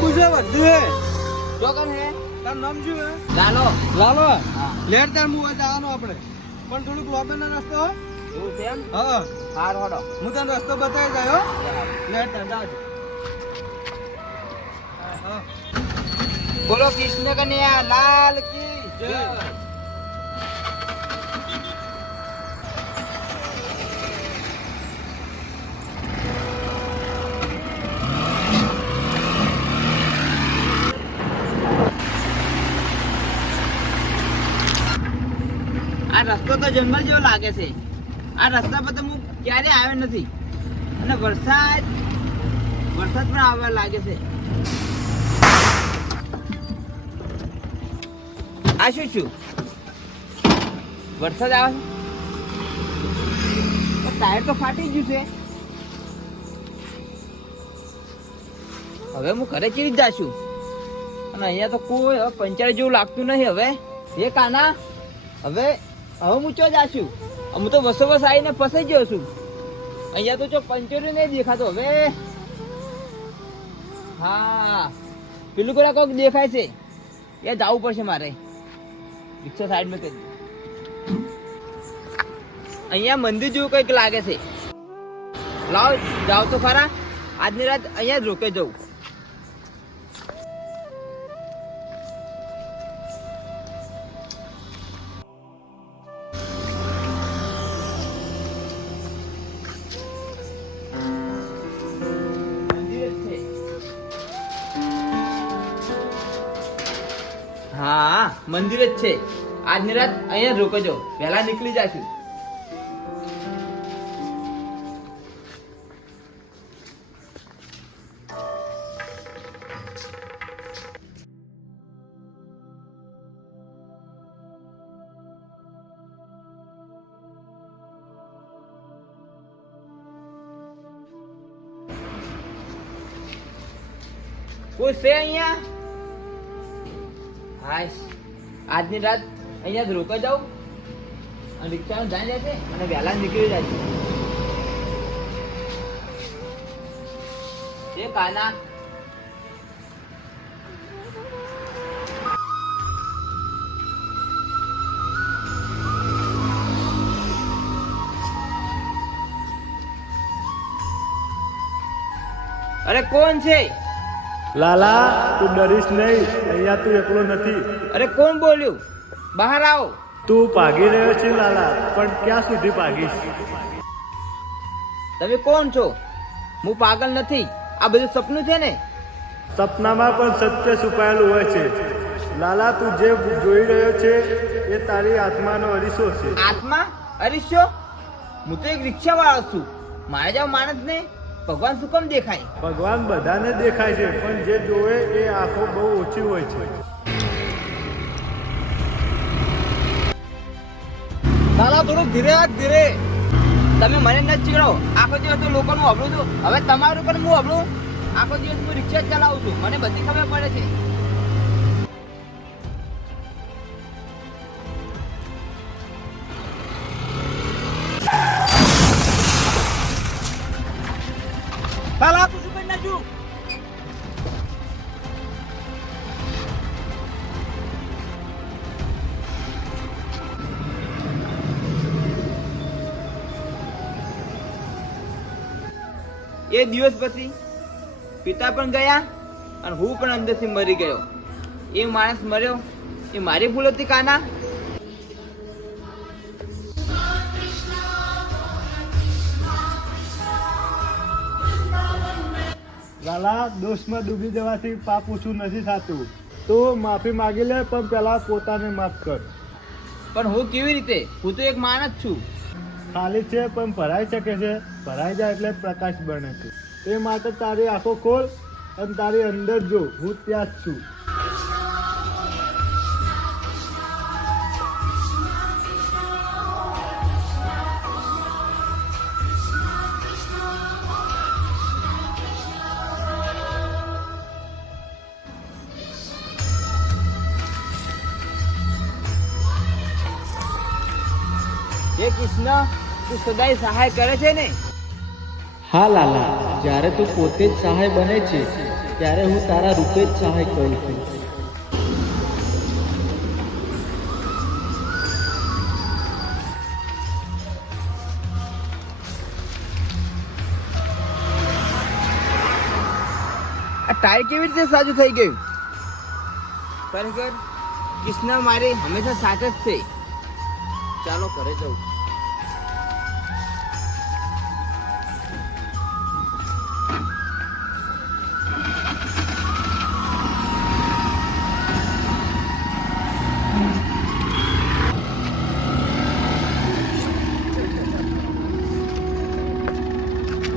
પૂછે બધું હે જો કર હે તાર નામ શું હે? લાલો લાલો હા લેટ તાર મું જવાનો આપણે પણ થોડુંક લોબેનો રસ્તો હો. એવું છે એમ હા હાર હોડો હું તને રસ્તો બતાવી જાય હો. લેટ તાર જાજો. હા બોલો કૃષ્ણ કન્યા લાલ કી જય. આ રસ્તો તો જંગલ જેવો લાગે છે. આ રસ્તા પર તો હું ક્યારે આવ્યો નથી અને વરસાદ પણ આવવા લાગે છે. આ શું છું વરસાદ આવે છે ટાયર તો ફાટી ગયું છે. હવે હું ઘરે કેવી રીતે જાશું અને અહીંયા તો કોઈ હવે પંચર જેવું લાગતું નહીં. હવે એ કાના હવે હું ચો જાશું. હું તો બસો બસ આવીને ફસાઈ ગયો છું. અહીંયા તો જો પંચર નહીં દેખાતો. હવે હા પેલું કોઈ કોઈક દેખાય છે. એ જવું પડશે મારે. રિક્ષા સાઈડમાં કરી અહીંયા મંદિર જેવું કંઈક લાગે છે. લાવ જાવ તો ખરા. આજની રાત અહીંયા જ રોકે જવું. હા મંદિર જ છે. આજની રાત અહીંયા જ રોકજો. વહેલા નીકળી જાશું. કોઈ છે અહીંયા? હાશ આજની રાત અહીંયા જ રોકાઈ જાઉં અને રિક્ષામાં જાય જશે અને વહેલા નીકળી જાય છે. કાના અરે કોણ છે? લાલા તું ડરીશ નહીં, અહીંયા તું એકલો નથી. અરે કોણ બોલ્યું? બહાર આવો. તું ભાગી રહ્યો છે લાલા, પણ ક્યાં સુધી ભાગીશ? તમે કોણ છો? હું પાગલ નથી. આ બધું સપનું છે ને? સપનામાં પણ સત્ય છુપાયેલું હોય છે. લાલા તું જે જોઈ રહ્યો છે એ તારી આત્માનો અરીસો છે. આત્મા? અરીસો? હું તો એક રિક્ષા વાળો છું. મારા જેવો માણસ ને ભગવાન શું કેમ દેખાય? ભગવાન બધાને દેખાય છે, પણ જે જોવે એ આંખો બહુ ઓછી હોય છે. લાલા થોડુંક ધીરે ધીરે. તમે મને ન ચીડો. આખો દિવસ તો લોકોનું હબળું છું. હવે તમારું પણ હું હબળું. આખો દિવસ હું રિક્ષા જ ચલાવું છું. મને બધી ખબર પડે છે. લાલા તું શું કરી નાખ્યું? એ દિવસ પછી પિતા પણ ગયા અને હું પણ અંદરથી મરી ગયો. એ માણસ મર્યો એ મારી ભૂલ હતી કાના? લાલા દોષમાં ડૂબી જવાથી પાપ ઓછું નથી થતું. તું માફી માગી લે, પણ પેલા પોતાને માફ કર. પણ હું કેવી રીતે? હું તો એક માણસ છું. ખાલી છે પણ ભરાઈ શકે છે. ભરાઈ જાય એટલે પ્રકાશ બને છે. તે માટે તારી આંખો ખોલ અને તારી અંદર જો, હું ત્યાં જ છું. હે કૃષ્ણ, તું સદાય સહાય કરે છે ને? હા લાલા, જ્યારે તું પોતે જ સહાય બને છે ત્યારે હું તારા રૂપે જ સહાય કરું છું. આ ટાયર કેવી રીતે સાજું થઈ ગયું? ખરેખર કૃષ્ણ મારી હંમેશા સાચ જ છે. ચાલો ઘરે જવું.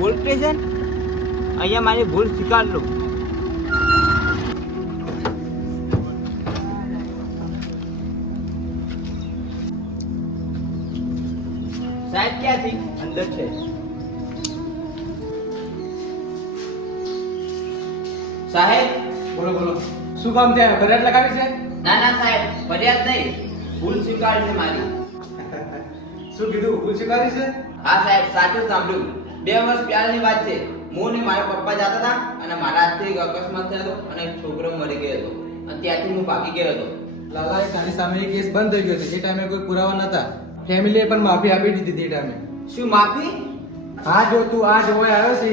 Police station? અહીંયા મારી ભૂલ સ્વીકાર લો. સાહેબ ક્યાંથી? અંદર છે. સાહેબ બોલો બોલો, શું કામ થયા? ફરિયાદ લગાવી છે? ના ના સાહેબ, ફરિયાદ નહીં, ભૂલ સ્વીકારી છે મારી. શું કીધું? ભૂલ સ્વીકારી છે? હા સાહેબ, સાચું સાંભળ્યું. 2 વર્ષ પહેલાની વાત છે. હું ને મારા પપ્પા જતા હતા અને મારા હાથથી એક અકસ્માત થયો હતો અને એક છોકરો મરી ગયો હતો અને ત્યાંથી હું ભાગી ગયો હતો. લાલા, એ તારી સામે એક કેસ બંધ થઈ ગયો છે. એ ટાઈમે કોઈ પુરાવા નતા. ફેમિલીએ પણ માફી આપી દીધી તે ટાઈમે. શું માફી? આ જો તું આ જોવા આવ્યો છે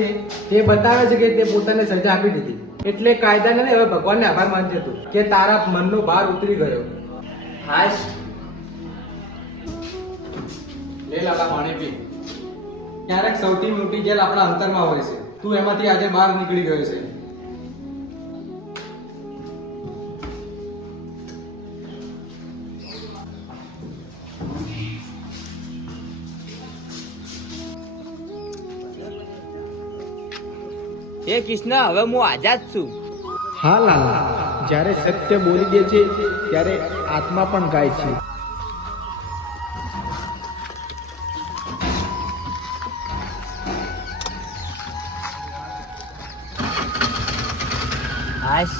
તે બતાવે છે કે તે પોતાને સજા આપી દીધી. એટલે કાયદાને નહીં, હવે ભગવાનને આભાર માનજે તું કે તારા મનનો ભાર ઉતરી ગયો. હાશ. લે લાલા, પાણી પી. ક્યારેક સૌથી મોટી જેલ આપણા અંતરમાં હોય છે. તું એમાંથી આજે બહાર નીકળી ગયો છે. હે કૃષ્ણ, હવે હું આઝાદ છું. હા લાલા, જ્યારે સત્ય બોલી દે છે ત્યારે આત્મા પણ ગાય છે. હાશ.